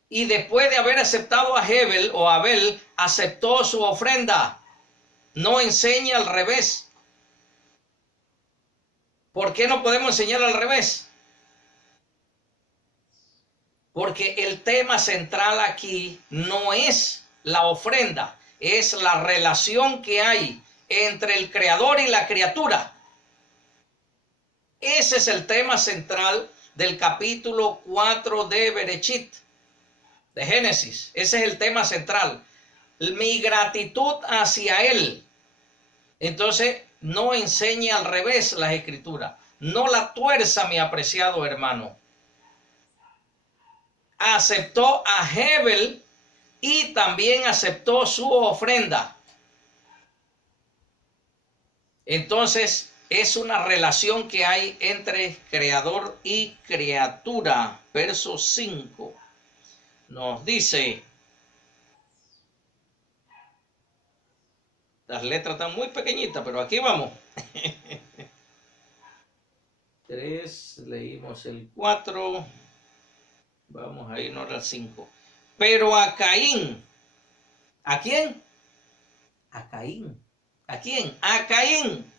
y después de haber aceptado a Hebel o Abel, aceptó su ofrenda. No enseña al revés. ¿Por qué no podemos enseñar al revés? Porque el tema central aquí no es la ofrenda, es la relación que hay entre el creador y la criatura. Ese es el tema central del capítulo 4 de Bereshit, de Génesis. Ese es el tema central. Mi gratitud hacia Él. Entonces, no enseñe al revés las escrituras. No la tuerza, mi apreciado hermano. Aceptó a Hebel y también aceptó su ofrenda. Entonces, es una relación que hay entre creador y criatura. Verso 5 nos dice, las letras están muy pequeñitas, pero aquí vamos. 3, leímos el 4, vamos a irnos al 5. Pero a Caín, ¿a quién? A Caín. ¿A quién? A Caín.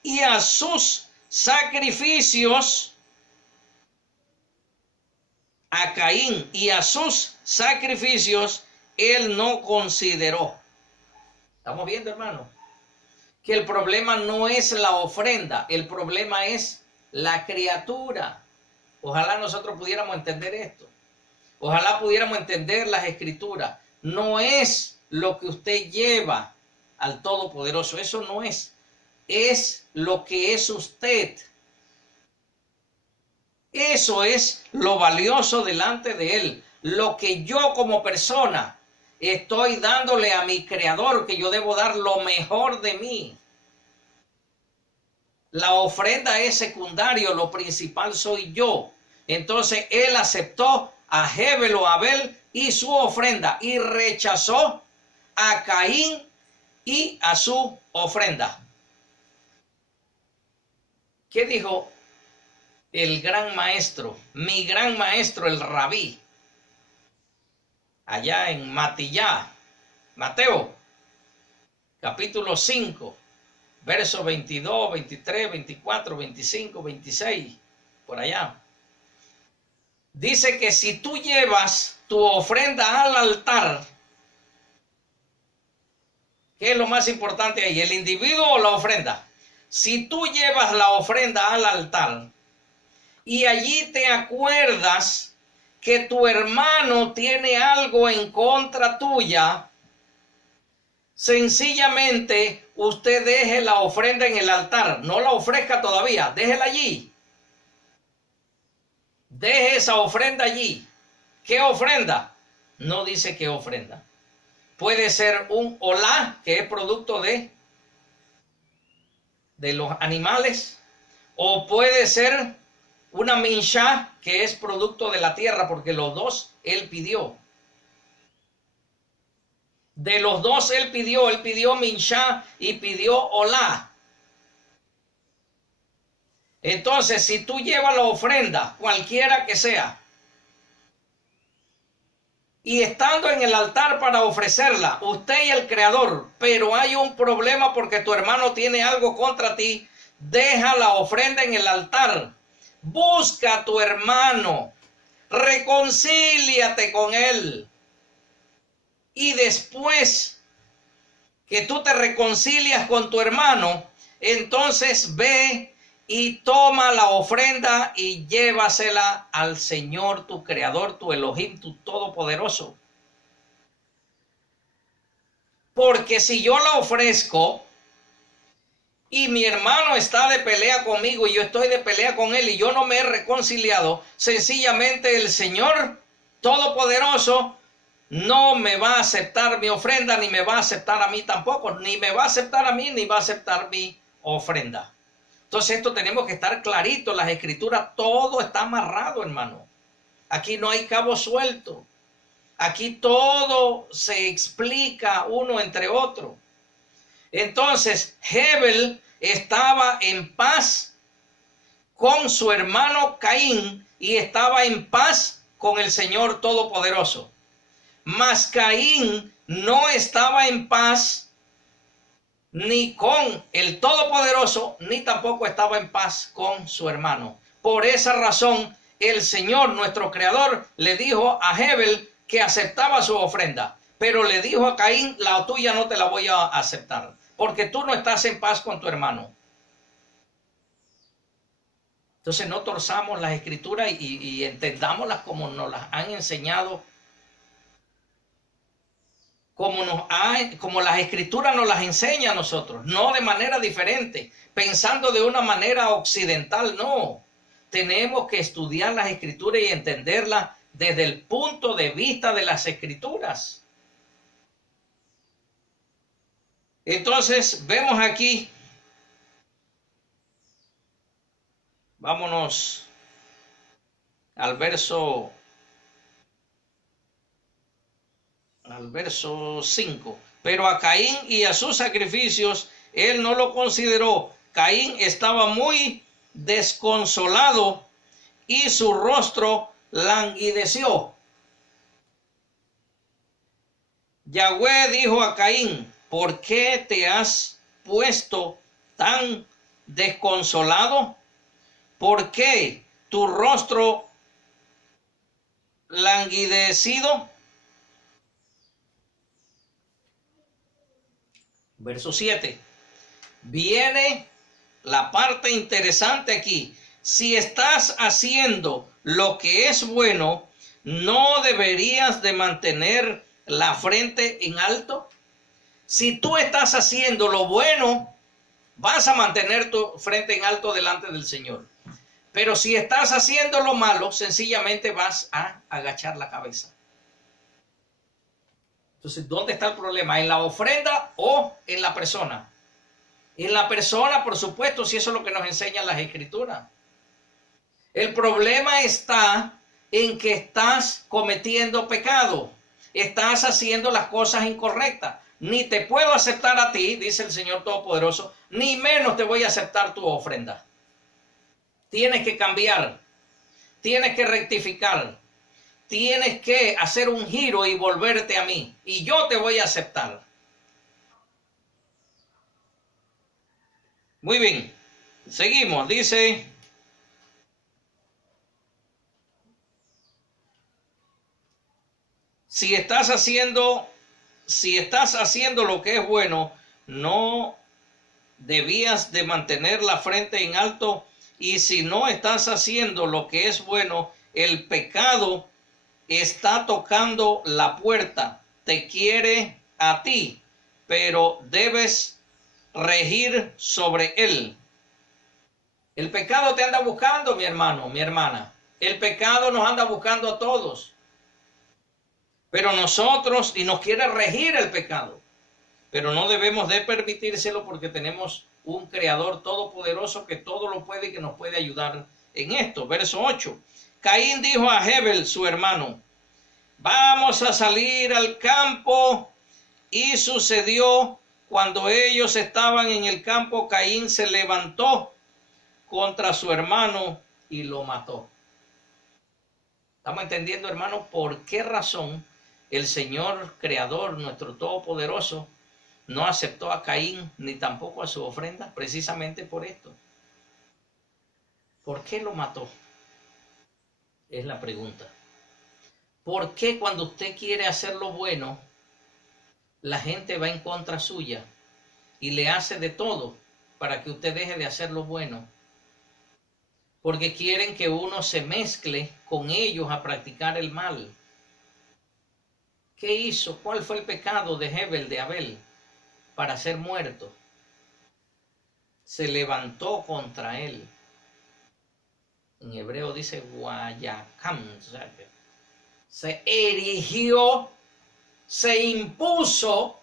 Y a sus sacrificios, a Caín y a sus sacrificios, él no consideró. ¿Estamos viendo, hermano? Que el problema no es la ofrenda, el problema es la criatura. Ojalá nosotros pudiéramos entender esto. Ojalá pudiéramos entender las escrituras. No es lo que usted lleva al Todopoderoso, eso no es. Es lo que es usted. Eso es lo valioso delante de Él. Lo que yo como persona estoy dándole a mi Creador, que yo debo dar lo mejor de mí. La ofrenda es secundario, lo principal soy yo. Entonces Él aceptó a Hebel o Abel y su ofrenda y rechazó a Caín y a su ofrenda. ¿Qué dijo el gran maestro, mi gran maestro, el rabí, allá en Matillá, Mateo, capítulo 5, versos 22, 23, 24, 25, 26, por allá? Dice que si tú llevas tu ofrenda al altar, ¿qué es lo más importante ahí? ¿El individuo o la ofrenda? Si tú llevas la ofrenda al altar y allí te acuerdas que tu hermano tiene algo en contra tuya, sencillamente usted deje la ofrenda en el altar. No la ofrezca todavía, déjela allí. Deje esa ofrenda allí. ¿Qué ofrenda? No dice qué ofrenda. Puede ser un olá, que es producto de los animales, o puede ser una minshá, que es producto de la tierra, porque los dos él pidió. De los dos él pidió minshá y pidió olá. Entonces, si tú llevas la ofrenda, cualquiera que sea, y estando en el altar para ofrecerla, usted y el Creador, pero hay un problema porque tu hermano tiene algo contra ti, deja la ofrenda en el altar. Busca a tu hermano, reconcíliate con él. Y después que tú te reconcilias con tu hermano, entonces ve y toma la ofrenda y llévasela al Señor, tu Creador, tu Elohim, tu Todopoderoso. Porque si yo la ofrezco y mi hermano está de pelea conmigo y yo estoy de pelea con él y yo no me he reconciliado, sencillamente el Señor Todopoderoso no me va a aceptar mi ofrenda, ni me va a aceptar a mí tampoco, ni me va a aceptar a mí, ni va a aceptar mi ofrenda. Entonces esto tenemos que estar clarito, las escrituras, todo está amarrado, hermano. Aquí no hay cabo suelto. Aquí todo se explica uno entre otro. Entonces Hebel estaba en paz con su hermano Caín y estaba en paz con el Señor Todopoderoso. Mas Caín no estaba en paz ni con el Todopoderoso, ni tampoco estaba en paz con su hermano. Por esa razón, el Señor, nuestro Creador, le dijo a Hebel que aceptaba su ofrenda, pero le dijo a Caín, la tuya no te la voy a aceptar, porque tú no estás en paz con tu hermano. Entonces no torzamos las escrituras y entendámoslas como nos las han enseñado, como las escrituras nos las enseñan a nosotros, no de manera diferente, pensando de una manera occidental, no. Tenemos que estudiar las escrituras y entenderlas desde el punto de vista de las escrituras. Entonces vemos aquí, vámonos al verso 5. Pero a Caín y a sus sacrificios él no lo consideró. Caín estaba muy desconsolado y su rostro languideció. Yahweh dijo a Caín: ¿por qué te has puesto tan desconsolado? ¿Por qué tu rostro languidecido? Verso 7. Viene la parte interesante aquí. Si estás haciendo lo que es bueno, ¿no deberías de mantener la frente en alto? Si tú estás haciendo lo bueno, vas a mantener tu frente en alto delante del Señor. Pero si estás haciendo lo malo, sencillamente vas a agachar la cabeza. Entonces, ¿dónde está el problema? ¿En la ofrenda o en la persona? En la persona, por supuesto, si eso es lo que nos enseñan las escrituras. El problema está en que estás cometiendo pecado. Estás haciendo las cosas incorrectas. Ni te puedo aceptar a ti, dice el Señor Todopoderoso, ni menos te voy a aceptar tu ofrenda. Tienes que cambiar. Tienes que rectificar. Tienes que hacer un giro y volverte a mí. Y yo te voy a aceptar. Muy bien. Seguimos. Dice: si estás haciendo lo que es bueno, no debías de mantener la frente en alto. Y si no estás haciendo lo que es bueno, el pecado está tocando la puerta, te quiere a ti, pero debes regir sobre él. El pecado te anda buscando, mi hermano, mi hermana. El pecado nos anda buscando a todos. Pero nosotros, y nos quiere regir el pecado. Pero no debemos de permitírselo porque tenemos un Creador todopoderoso que todo lo puede y que nos puede ayudar en esto. Verso 8. Caín dijo a Hebel, su hermano: vamos a salir al campo. Y sucedió, cuando ellos estaban en el campo, Caín se levantó contra su hermano y lo mató. ¿Estamos entendiendo, hermano, por qué razón el Señor Creador, nuestro Todopoderoso, no aceptó a Caín ni tampoco a su ofrenda? Precisamente por esto. ¿Por qué lo mató? Es la pregunta. ¿Por qué cuando usted quiere hacer lo bueno, la gente va en contra suya y le hace de todo para que usted deje de hacer lo bueno? Porque quieren que uno se mezcle con ellos a practicar el mal. ¿Qué hizo? ¿Cuál fue el pecado de Hebel, de Abel, para ser muerto? Se levantó contra él. En hebreo dice guayacam, o sea, que se erigió, se impuso,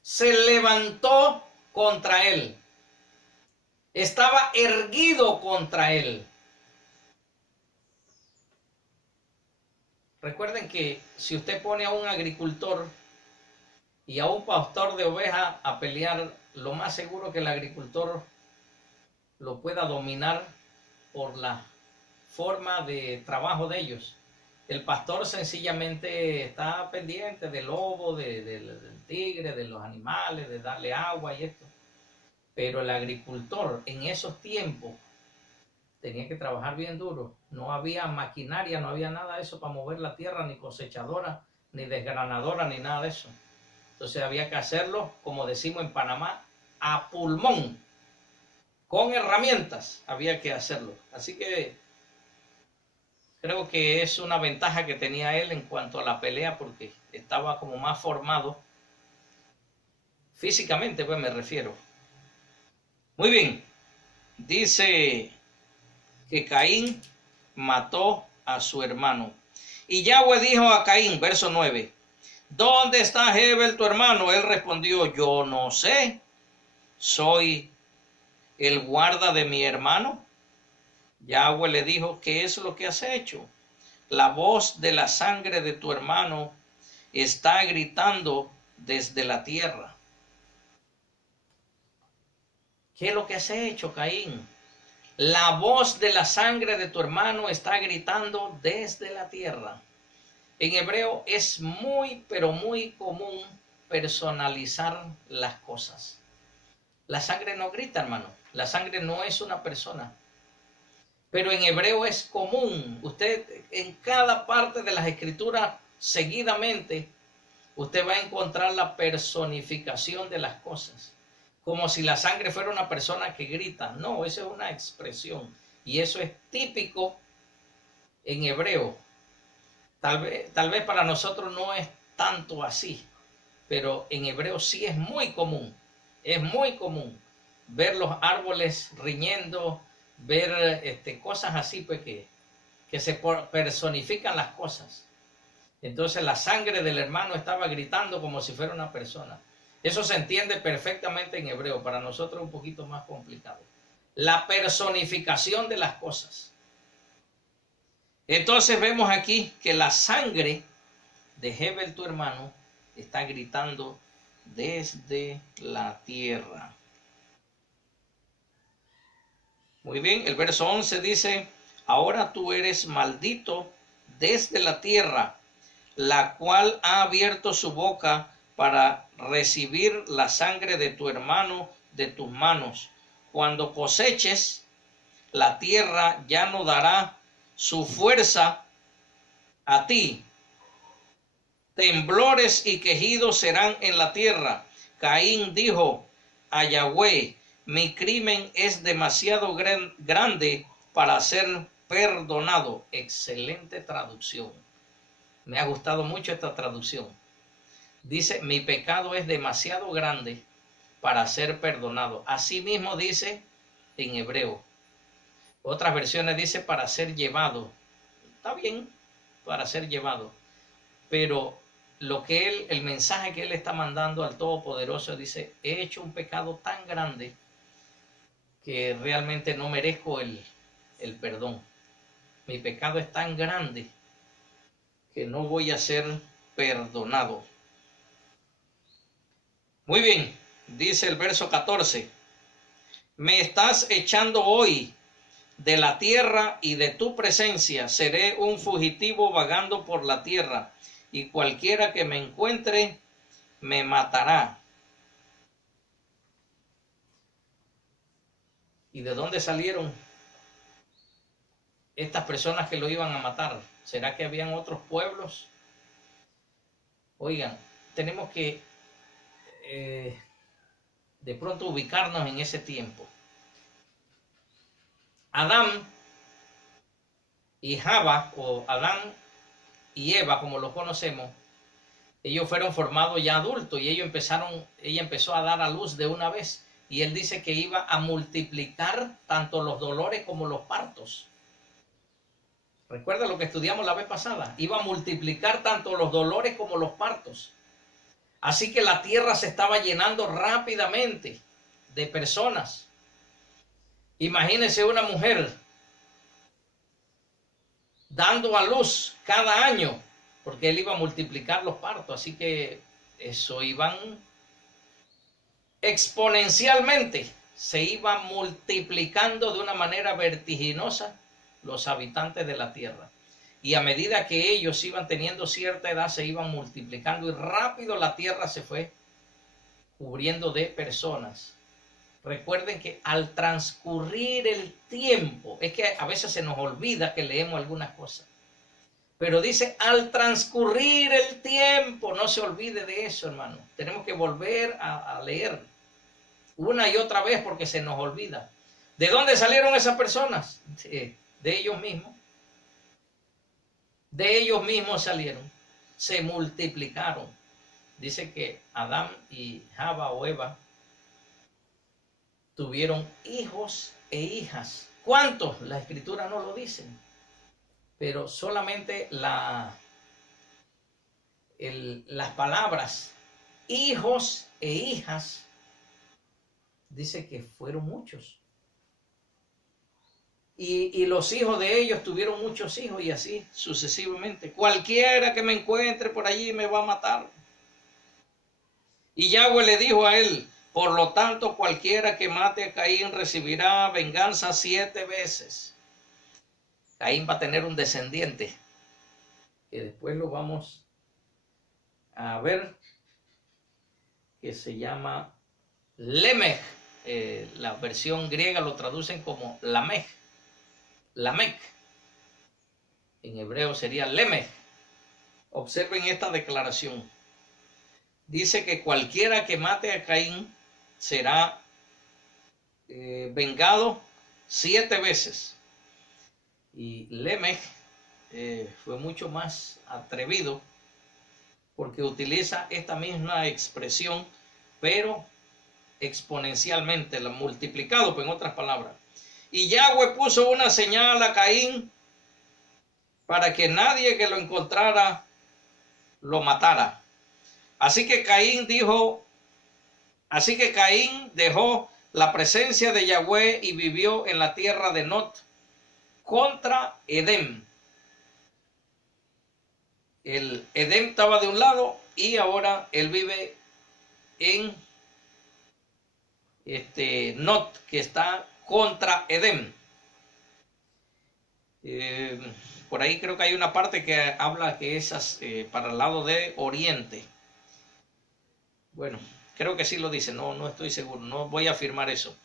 se levantó contra él. Estaba erguido contra él. Recuerden que si usted pone a un agricultor y a un pastor de ovejas a pelear, lo más seguro que el agricultor lo pueda dominar por la forma de trabajo de ellos. El pastor sencillamente está pendiente del lobo, del tigre, de los animales, de darle agua y esto. Pero el agricultor en esos tiempos tenía que trabajar bien duro. No había maquinaria, no había nada de eso para mover la tierra, ni cosechadora, ni desgranadora, ni nada de eso. Entonces había que hacerlo, como decimos en Panamá, a pulmón. con herramientas había que hacerlo. Así que creo que es una ventaja que tenía él en cuanto a la pelea, porque estaba como más formado físicamente, pues me refiero. Muy bien, dice que Caín mató a su hermano. Y Yahweh dijo a Caín, verso 9, ¿dónde está Hebel tu hermano? Él respondió, yo no sé, soy el guarda de mi hermano. Yahweh le dijo, ¿qué es lo que has hecho? La voz de la sangre de tu hermano está gritando desde la tierra. ¿Qué es lo que has hecho, Caín? La voz de la sangre de tu hermano está gritando desde la tierra. En hebreo es muy, pero muy común personalizar las cosas. La sangre no grita, hermano. La sangre no es una persona. Pero en hebreo es común. Usted en cada parte de las escrituras seguidamente, usted va a encontrar la personificación de las cosas. Como si la sangre fuera una persona que grita. No, eso es una expresión. Y eso es típico en hebreo. Tal vez para nosotros no es tanto así, pero en hebreo sí es muy común. Es muy común ver los árboles riñendo, ver cosas así, pues que se personifican las cosas. Entonces la sangre del hermano estaba gritando como si fuera una persona. Eso se entiende perfectamente en hebreo, para nosotros es un poquito más complicado. La personificación de las cosas. Entonces vemos aquí que la sangre de Hebel tu hermano está gritando desde la tierra. Muy bien, el verso 11 dice, ahora tú eres maldito desde la tierra, la cual ha abierto su boca para recibir la sangre de tu hermano de tus manos. Cuando coseches, la tierra ya no dará su fuerza a ti. Temblores y quejidos serán en la tierra. Caín dijo a Yahweh, mi crimen es demasiado grande para ser perdonado. Excelente traducción. Me ha gustado mucho esta traducción. Dice, mi pecado es demasiado grande para ser perdonado. Así mismo dice en hebreo. Otras versiones dice para ser llevado. Está bien, para ser llevado. Pero lo que el mensaje que él está mandando al Todopoderoso dice, he hecho un pecado tan grande que realmente no merezco el perdón. Mi pecado es tan grande que no voy a ser perdonado. Muy bien, dice el verso 14. Me estás echando hoy de la tierra y de tu presencia. Seré un fugitivo vagando por la tierra, y cualquiera que me encuentre me matará. ¿Y de dónde salieron estas personas que lo iban a matar? ¿Será que habían otros pueblos? Oigan, tenemos que de pronto ubicarnos en ese tiempo. Adán y Java, o Adán y Eva, como los conocemos, ellos fueron formados ya adultos y ella empezó a dar a luz de una vez. Y él dice que iba a multiplicar tanto los dolores como los partos. Recuerda lo que estudiamos la vez pasada. Iba a multiplicar tanto los dolores como los partos. Así que la tierra se estaba llenando rápidamente de personas. Imagínense una mujer dando a luz cada año, porque él iba a multiplicar los partos. Así que eso iban exponencialmente, se iba multiplicando de una manera vertiginosa los habitantes de la tierra. Y a medida que ellos iban teniendo cierta edad, se iban multiplicando y rápido la tierra se fue cubriendo de personas. Recuerden que al transcurrir el tiempo, es que a veces se nos olvida que leemos algunas cosas, pero dice al transcurrir el tiempo, no se olvide de eso, hermano. Tenemos que volver a leer una y otra vez porque se nos olvida. ¿De dónde salieron esas personas? De ellos mismos. De ellos mismos salieron. Se multiplicaron. Dice que Adán y Java o Eva tuvieron hijos e hijas. ¿Cuántos? La escritura no lo dice. Pero solamente las palabras hijos e hijas dice que fueron muchos. Y los hijos de ellos tuvieron muchos hijos y así sucesivamente. Cualquiera que me encuentre por allí me va a matar. Y Yahweh le dijo a él: por lo tanto, cualquiera que mate a Caín recibirá venganza 7 veces. Caín va a tener un descendiente, que después lo vamos a ver, que se llama Lemech. La versión griega lo traducen como Lamech. Lamech. En hebreo sería Lemech. Observen esta declaración. Dice que cualquiera que mate a Caín será vengado 7 veces. Y Lemech fue mucho más atrevido porque utiliza esta misma expresión, pero exponencialmente, multiplicado, pues en otras palabras. Y Yahweh puso una señal a Caín para que nadie que lo encontrara lo matara. Así que Caín dejó la presencia de Yahweh y vivió en la tierra de Nod contra Edén. El Edén estaba de un lado y ahora él vive en Nod, que está contra Edén. Por ahí creo que hay una parte que habla que es para el lado de oriente. Bueno, creo que sí lo dice, no estoy seguro, no voy a afirmar eso.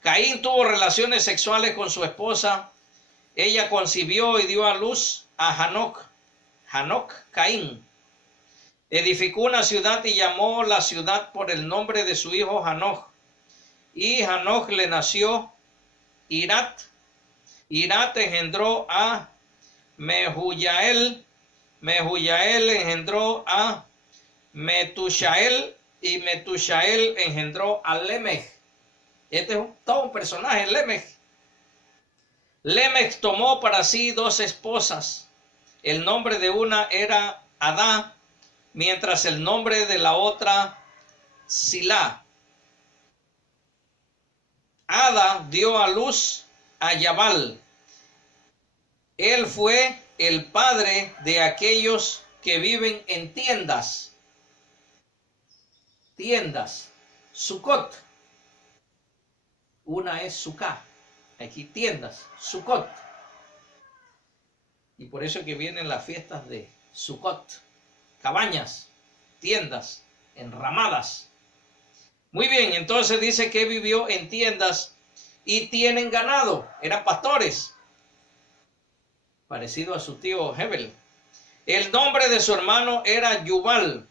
Caín tuvo relaciones sexuales con su esposa. Ella concibió y dio a luz a Hanoc, Caín. Edificó una ciudad y llamó la ciudad por el nombre de su hijo Hanoc. Y Hanoc le nació Irat. Irat engendró a Mehuyael. Mehuyael engendró a Metushael. Y Metushael engendró a Lemech. Este es todo un personaje, Lemech. Lemech tomó para sí 2 esposas. El nombre de una era Adá, mientras el nombre de la otra Silá. Ada dio a luz a Yabal. Él fue el padre de aquellos que viven en tiendas. Tiendas. Sucot. Una es Sucá. Aquí tiendas. Sucot. Y por eso que vienen las fiestas de Sucot. Cabañas, tiendas, enramadas. Muy bien, entonces dice que vivió en tiendas y tienen ganado. Eran pastores. Parecido a su tío Hebel. El nombre de su hermano era Yubal.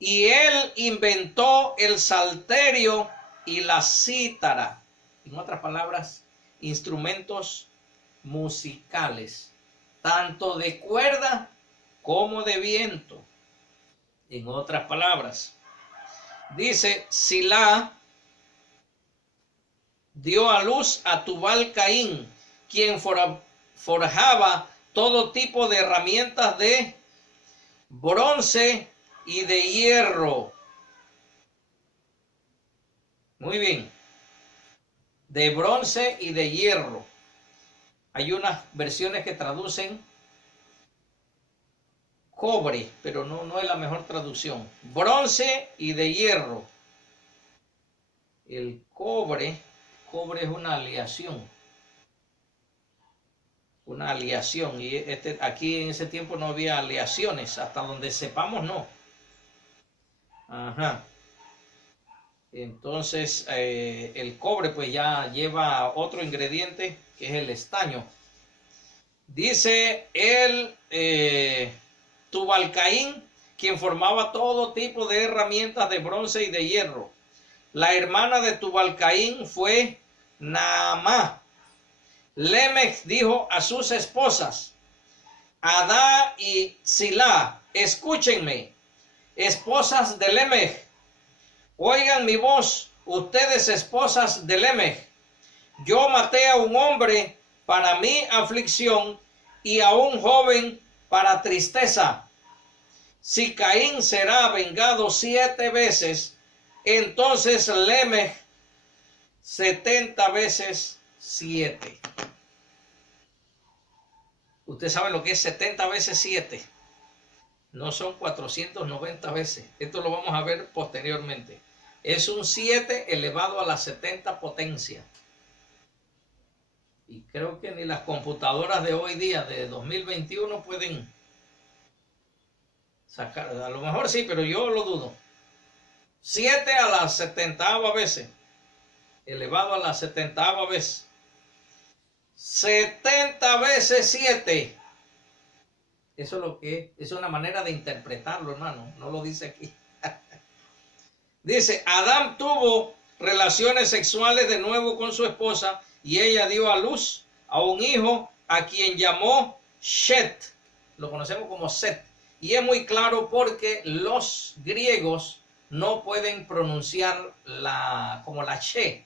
Y él inventó el salterio y la cítara. En otras palabras, instrumentos musicales, tanto de cuerda como de viento. En otras palabras, dice, Silá dio a luz a Tubal Caín, quien forjaba todo tipo de herramientas de bronce y de hierro. Muy bien. De bronce y de hierro. Hay unas versiones que traducen cobre, pero no es la mejor traducción. Bronce y de hierro. El cobre es una aleación. Una aleación. Y aquí en ese tiempo no había aleaciones. Hasta donde sepamos, no. Ajá. Entonces, el cobre pues ya lleva otro ingrediente que es el estaño. Dice el Tubal Caín, quien formaba todo tipo de herramientas de bronce y de hierro. La hermana de Tubal Caín fue Naamá. Lemech dijo a sus esposas, Adá y Zilá, escúchenme, esposas de Lemech, oigan mi voz, ustedes esposas de Lemech. Yo maté a un hombre para mi aflicción y a un joven para tristeza. Si Caín será vengado 7 veces, entonces Lemech 70 veces 7. Usted sabe lo que es 70 veces 7. No son 490 veces. Esto lo vamos a ver posteriormente. Es un 7 elevado a la 70 potencia. Y creo que ni las computadoras de hoy día, de 2021, pueden sacar. A lo mejor sí, pero yo lo dudo. 7 a la 70ª veces. Elevado a la 70ª vez. 70 veces 7. Eso es lo que es una manera de interpretarlo, hermano. No lo dice aquí. Dice, Adán tuvo relaciones sexuales de nuevo con su esposa y ella dio a luz a un hijo a quien llamó Shet. Lo conocemos como Set. Y es muy claro porque los griegos no pueden pronunciar como la Che.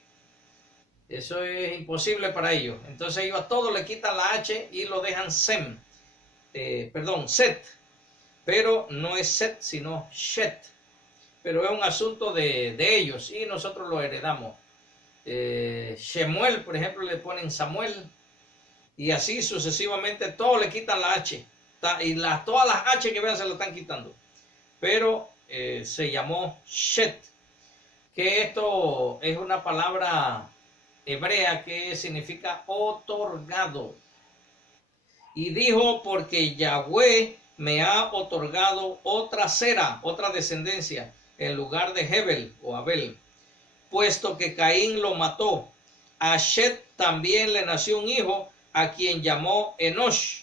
Eso es imposible para ellos. Entonces ellos a todo le quitan la H y lo dejan Set. Pero no es Set, sino Shet. Pero es un asunto de ellos y nosotros lo heredamos. Shemuel, por ejemplo, le ponen Samuel. Y así sucesivamente, todos le quitan la H. Y todas las H que vean se lo están quitando. Pero se llamó Shet. Que esto es una palabra hebrea que significa otorgado. Y dijo, porque Yahweh me ha otorgado otra Sera, otra descendencia, en lugar de Hebel o Abel, puesto que Caín lo mató. A Shet también le nació un hijo, a quien llamó Enosh.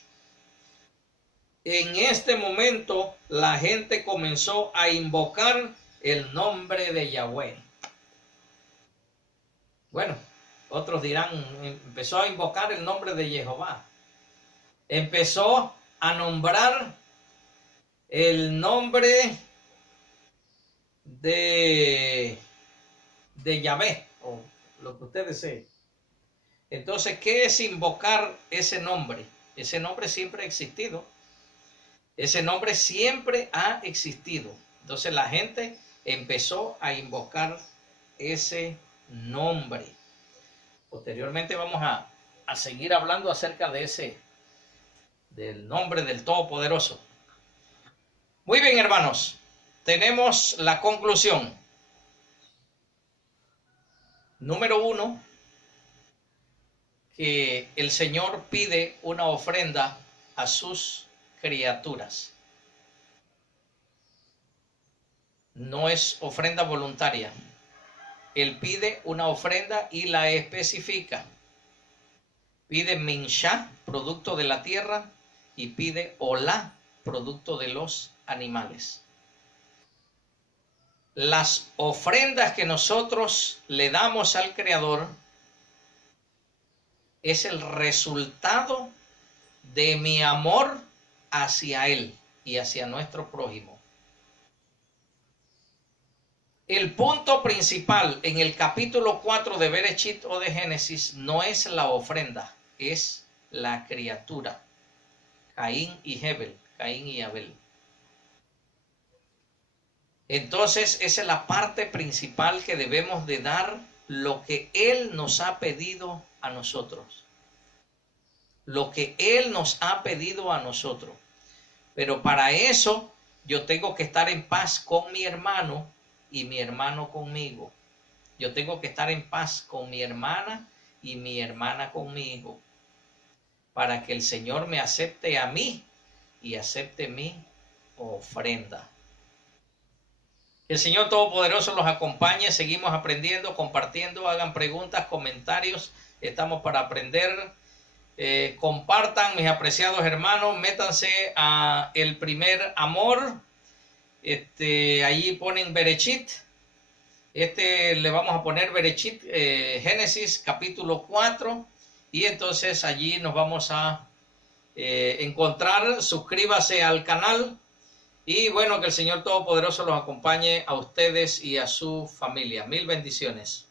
En este momento la gente comenzó a invocar el nombre de Yahweh. Bueno, otros dirán, empezó a invocar el nombre de Jehová. Empezó a nombrar el nombre de Yahvé, o lo que usted desee. Entonces, ¿qué es invocar ese nombre? Ese nombre siempre ha existido. Ese nombre siempre ha existido. Entonces la gente empezó a invocar ese nombre. Posteriormente vamos a seguir hablando acerca de del nombre del Todopoderoso. Muy bien, hermanos. Tenemos la conclusión. Número 1, que el Señor pide una ofrenda a sus criaturas. No es ofrenda voluntaria. Él pide una ofrenda y la especifica. Pide minshá, producto de la tierra, y pide olá, producto de los animales. Las ofrendas que nosotros le damos al Creador es el resultado de mi amor hacia Él y hacia nuestro prójimo. El punto principal en el capítulo 4 de Bereshit o de Génesis no es la ofrenda, es la criatura. Caín y Hebel, Caín y Abel. Entonces esa es la parte principal que debemos de dar, lo que Él nos ha pedido a nosotros. Lo que Él nos ha pedido a nosotros. Pero para eso yo tengo que estar en paz con mi hermano y mi hermano conmigo. Yo tengo que estar en paz con mi hermana y mi hermana conmigo, para que el Señor me acepte a mí y acepte mi ofrenda. Que el Señor Todopoderoso los acompañe. Seguimos aprendiendo, compartiendo, hagan preguntas, comentarios. Estamos para aprender. Compartan, mis apreciados hermanos, métanse a El Primer Amor. Allí ponen Bereshit Le vamos a poner Bereshit, Génesis capítulo 4, y entonces allí nos vamos a encontrar. Suscríbase al canal y bueno, que el Señor Todopoderoso los acompañe a ustedes y a su familia. Mil bendiciones.